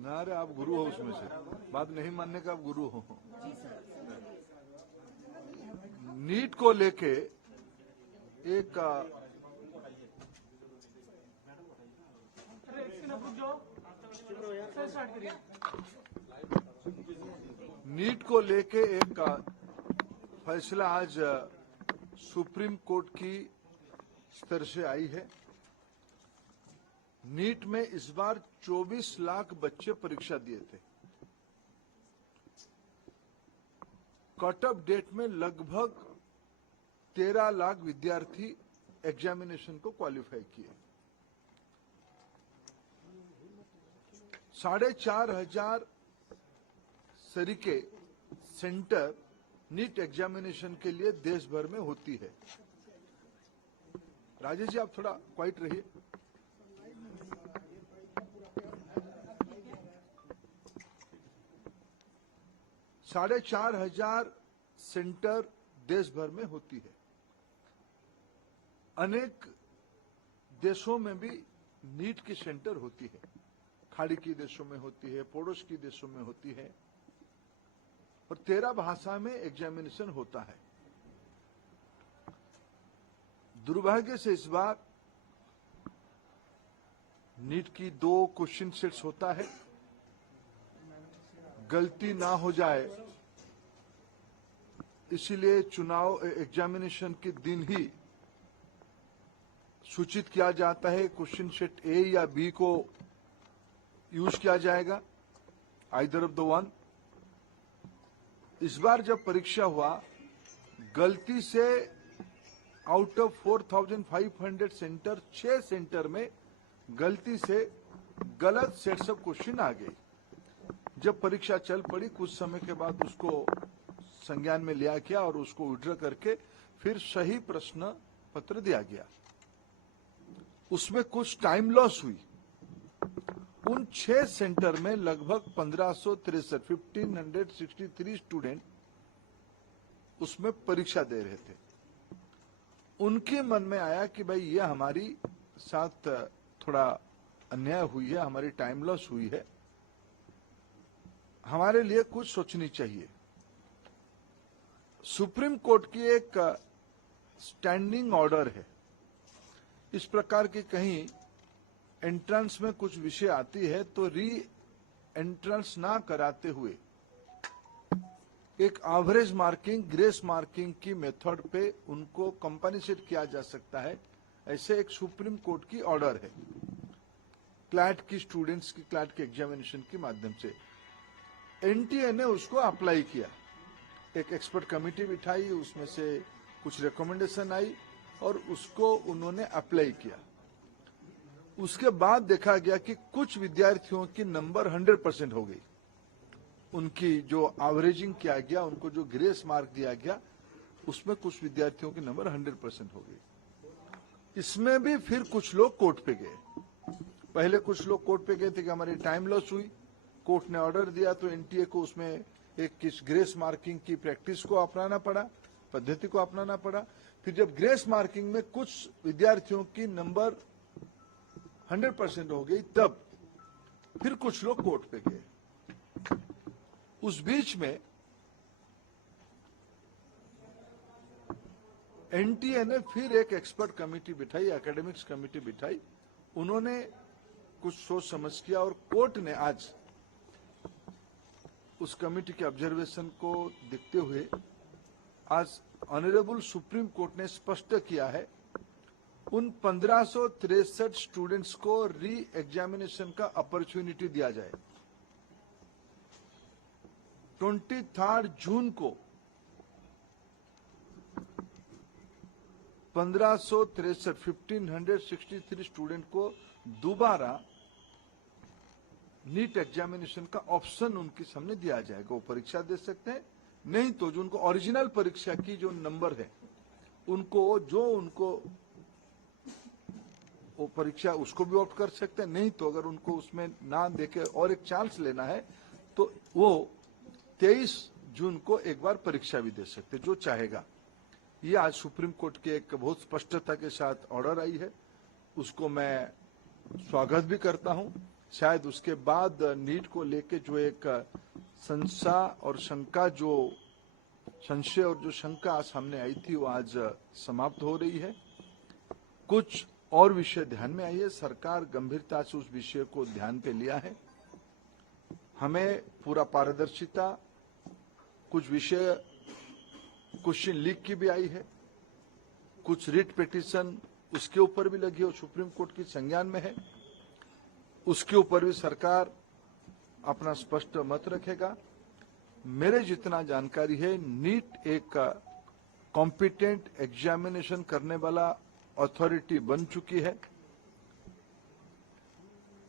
ना रे, आप गुरु हो उसमें से, बात नहीं मानने का आप गुरु हो। नीट को लेके एक फैसला आज सुप्रीम कोर्ट की स्तर से आई है। नीट में इस बार 24 लाख बच्चे परीक्षा दिए थे। कट ऑफ डेट में लगभग 13 लाख विद्यार्थी एग्जामिनेशन को क्वालिफाई किए। 4,500 तरीके सेंटर नीट एग्जामिनेशन के लिए देश भर में होती है। राजेश जी, आप थोड़ा क्वाइट रहिए। साढ़े 4,500 सेंटर देश भर में होती है। अनेक देशों में भी नीट की सेंटर होती है। खाड़ी के देशों में होती है, पड़ोस के देशों में होती है, और 13 भाषा में एग्जामिनेशन होता है। दुर्भाग्य से इस बार नीट की 2 क्वेश्चन सेट्स होता है। गलती ना हो जाए इसीलिए चुनाव एग्जामिनेशन के दिन ही सूचित किया जाता है क्वेश्चन सेट ए या बी को यूज किया जाएगा, आइदर ऑफ द वन। इस बार जब परीक्षा हुआ, गलती से आउट ऑफ 4,500 सेंटर 6 सेंटर में गलती से गलत सेट्स ऑफ क्वेश्चन आ गए। जब परीक्षा चल पड़ी, कुछ समय के बाद उसको संज्ञान में लिया गया और उसको विड्रॉ करके फिर सही प्रश्न पत्र दिया गया। उसमें कुछ टाइम लॉस हुई। उन 6 सेंटर में लगभग 1563 स्टूडेंट उसमें परीक्षा दे रहे थे। उनके मन में आया कि भाई ये हमारी साथ थोड़ा अन्याय हुई है, हमारी टाइम लॉस हुई है, हमारे लिए कुछ सोचनी चाहिए। सुप्रीम कोर्ट की एक स्टैंडिंग ऑर्डर है। इस प्रकार की कहीं एंट्रेंस में कुछ विषय आती है तो री एंट्रेंस ना कराते हुए एक एवरेज मार्किंग, ग्रेस मार्किंग की मेथड पे उनको कंपनसेट किया जा सकता है। ऐसे एक सुप्रीम कोर्ट की ऑर्डर है क्लैट की स्टूडेंट्स की, क्लैट के एग्जामिनेशन के माध्यम से। एनटीए ने उसको अप्लाई किया। एक एक्सपर्ट कमेटी बिठाई, उसमें से कुछ रिकमेंडेशन आई और उसको उन्होंने अप्लाई किया। उसके बाद देखा गया कि कुछ विद्यार्थियों की नंबर 100% हो गई। उनकी जो एवरेजिंग किया गया, उनको जो ग्रेस मार्क दिया गया, उसमें कुछ विद्यार्थियों की नंबर 100% हो गई। इसमें भी फिर कुछ लोग कोर्ट पे गए। पहले कुछ लोग कोर्ट पे गए थे कि हमारी टाइम लॉस हुई, कोर्ट ने ऑर्डर दिया तो एनटीए को उसमें एक किस ग्रेस मार्किंग की प्रैक्टिस को अपनाना पड़ा, पद्धति को अपनाना पड़ा। फिर जब ग्रेस मार्किंग में कुछ विद्यार्थियों की नंबर 100% हो गई, तब फिर कुछ लोग कोर्ट पे गए। उस बीच में एनटीए ने फिर एक एक्सपर्ट कमेटी बिठाई, एकेडमिक्स कमेटी बिठाई। उन्होंने कुछ सोच समझ किया और कोर्ट ने आज उस कमेटी के ऑब्जर्वेशन को देखते हुए आज ऑनरेबल सुप्रीम कोर्ट ने स्पष्ट किया है उन 1563 स्टूडेंट्स को री एग्जामिनेशन का अपॉर्चुनिटी दिया जाए। 23 जून को 1563 स्टूडेंट को दोबारा नीट एग्जामिनेशन का ऑप्शन उनके सामने दिया जाएगा। वो परीक्षा दे सकते हैं, नहीं तो जो उनको ओरिजिनल परीक्षा की जो नंबर है उनको जो उनको वो परीक्षा उसको भी ऑप्ट कर सकते हैं। नहीं तो अगर उनको उसमें ना देके और एक चांस लेना है तो वो 23 जून को एक बार परीक्षा भी दे सकते हैं, जो चाहेगा। ये आज सुप्रीम कोर्ट के एक बहुत स्पष्टता के साथ ऑर्डर आई है, उसको मैं स्वागत भी करता हूं। शायद उसके बाद नीट को लेके जो एक संशय और जो शंका सामने आई थी वो आज समाप्त हो रही है। कुछ और विषय ध्यान में आई है, सरकार गंभीरता से उस विषय को ध्यान पे लिया है। हमें पूरा पारदर्शिता, कुछ विषय क्वेश्चन लीक की भी आई है, कुछ रिट पिटीशन उसके ऊपर भी लगी और सुप्रीम कोर्ट की संज्ञान में है, उसके ऊपर भी सरकार अपना स्पष्ट मत रखेगा। मेरे जितना जानकारी है, नीट एक कॉम्पिटेंट एग्जामिनेशन करने वाला अथॉरिटी बन चुकी है।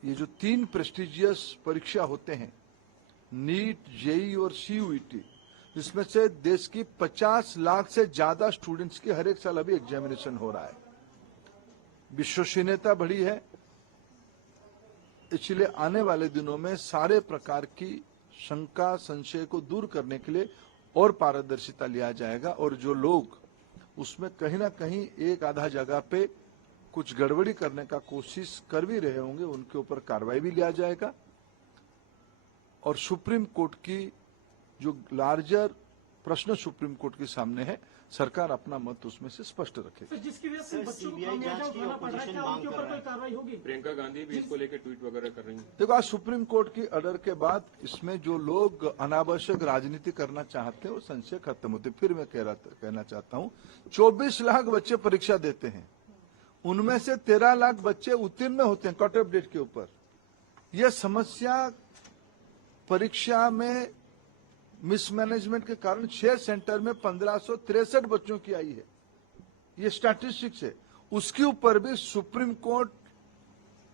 ये जो 3 प्रेस्टिजियस परीक्षा होते हैं, नीट, जेईई और सीयूईटी, इसमें से देश की 50 लाख से ज्यादा स्टूडेंट्स की हर एक साल अभी एग्जामिनेशन हो रहा है। विश्वसनीयता बढ़ी है, इसलिए आने वाले दिनों में सारे प्रकार की शंका संशय को दूर करने के लिए और पारदर्शिता लिया जाएगा और जो लोग उसमें कहीं ना कहीं एक आधा जगह पे कुछ गड़बड़ी करने का कोशिश कर भी रहे होंगे, उनके ऊपर कार्रवाई भी लिया जाएगा। और सुप्रीम कोर्ट की जो लार्जर प्रश्न सुप्रीम कोर्ट के सामने है, सरकार अपना मत उसमें से स्पष्ट रखेगी। जिसकी वजह से बच्चों को खामियाजा उठाना पड़ रहा है, क्या उनके ऊपर कोई कार्रवाई होगी? प्रियंका गांधी भी इसको लेकर ट्वीट वगैरह कर रही हैं। देखो, आज सुप्रीम कोर्ट की ऑर्डर के बाद इसमें जो लोग अनावश्यक राजनीति करना चाहते हैं वो संशय खत्म होते। फिर मैं कहना चाहता हूँ, 24 लाख बच्चे परीक्षा देते हैं, उनमें से 13 लाख बच्चे उत्तीर्ण होते हैं कट ऑफ डेट के ऊपर। यह समस्या परीक्षा में मिसमैनेजमेंट के कारण 6 सेंटर में 1563 बच्चों की आई है, ये स्टैटिस्टिक्स है। उसके ऊपर भी सुप्रीम कोर्ट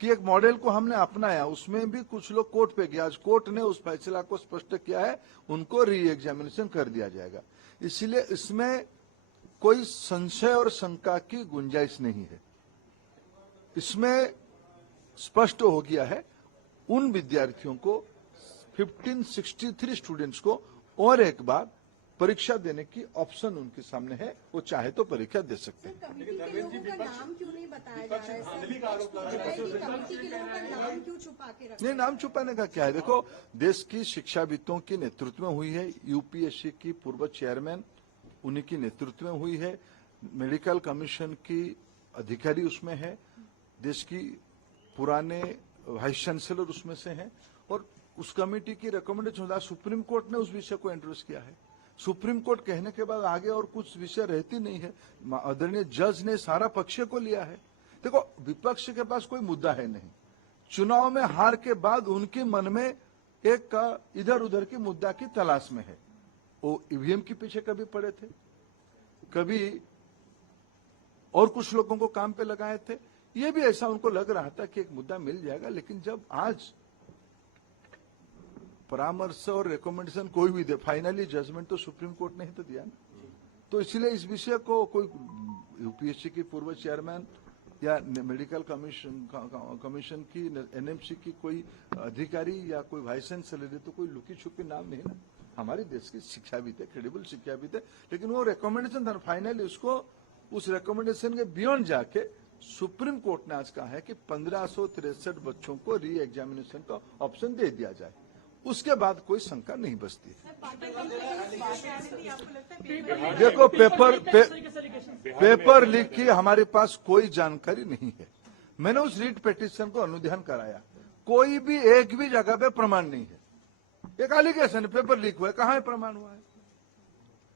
की एक मॉडल को हमने अपनाया, उसमें भी कुछ लोग कोर्ट पे गए। आज कोर्ट ने उस फैसला को स्पष्ट किया है, उनको री एग्जामिनेशन कर दिया जाएगा। इसलिए इसमें कोई संशय और शंका की गुंजाइश नहीं है। इसमें स्पष्ट हो गया है, उन विद्यार्थियों को 1563 स्टूडेंट्स को और एक बार परीक्षा देने की ऑप्शन उनके सामने है, वो चाहे तो परीक्षा दे सकते हैं। कमेटी के लोगों का नाम क्यों नहीं बताया जा रहा है? कमेटी के लोगों का नाम क्यों छुपा के रखा? नहीं, नाम छुपाने का क्या है? देखो, देश की शिक्षाविदों के नेतृत्व में हुई है, यूपीएससी की पूर्व चेयरमैन उन्हीं की नेतृत्व में हुई है, मेडिकल कमीशन की अधिकारी उसमें है, देश की पुराने वाइस चांसलर उसमें से हैं, और उस कमेटी की रिकमेंडेशन सुप्रीम कोर्ट ने उस विषय को इंट्रोड्यूस किया है। सुप्रीम कोर्ट कहने के बाद आगे और कुछ विषय रहती नहीं है। आदरणीय जज ने सारा पक्ष को लिया है। देखो, विपक्ष के पास कोई मुद्दा है नहीं। चुनाव में हार के बाद उनके मन में एक इधर उधर की मुद्दा की तलाश में है। वो ईवीएम के पीछे कभी पड़े थे, कभी और कुछ लोगों को काम पे लगाए थे। ये भी ऐसा उनको लग रहा था कि एक मुद्दा मिल जाएगा, लेकिन जब आज परामर्श और रिकमेंडेशन कोई भी दे, फाइनली जजमेंट तो सुप्रीम कोर्ट ने ही तो दिया ना। तो इसलिए इस विषय को कोई यूपीएससी की पूर्व चेयरमैन या मेडिकल कमीशन की, एनएमसी की कोई अधिकारी या कोई वाइस चांसलर, तो कोई लुकी छुपी नाम नहीं ना। हमारे देश की शिक्षाविद है, क्रेडिबल शिक्षाविद है, लेकिन वो रिकमेंडेशन था, फाइनली उसको उस रिकमेंडेशन के बियॉन्ड जाके सुप्रीम कोर्ट ने आज कहा है कि 1563 बच्चों को री एग्जामिनेशन का ऑप्शन दे दिया जाए। उसके बाद कोई शंका नहीं बचती। देखो, पेपर लीक की हमारे पास कोई जानकारी नहीं है। मैंने उस रीट पिटीशन को अनुध्यान कराया, कोई भी एक भी जगह पे प्रमाण नहीं है। एक एलिगेशन पेपर लीक हुआ है, कहाँ है प्रमाण हुआ है?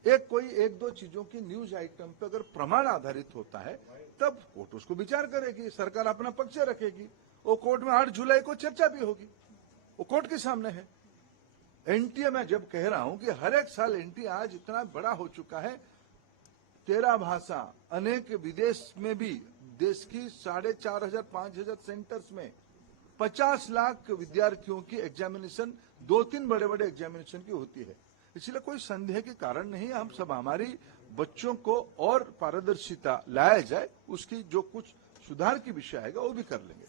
एक दो चीजों की न्यूज आइटम पे अगर प्रमाण आधारित होता है तब कोर्ट उसको विचार करेगी, सरकार अपना पक्ष रखेगी। वो कोर्ट में 8 जुलाई को चर्चा भी होगी, वो कोर्ट के सामने है। एनटीए में जब कह रहा हूं कि हर एक साल एनटीए आज इतना बड़ा हो चुका है, 13 भाषा, अनेक विदेश में भी, देश की 4500-5000 सेंटर्स में 50 लाख विद्यार्थियों की एग्जामिनेशन, 2-3 बड़े बड़े एग्जामिनेशन की होती है। इसलिए कोई संदेह के कारण नहीं। हम सब हमारी बच्चों को और पारदर्शिता लाया जाए, उसकी जो कुछ सुधार की विषय आएगा वो भी कर लेंगे।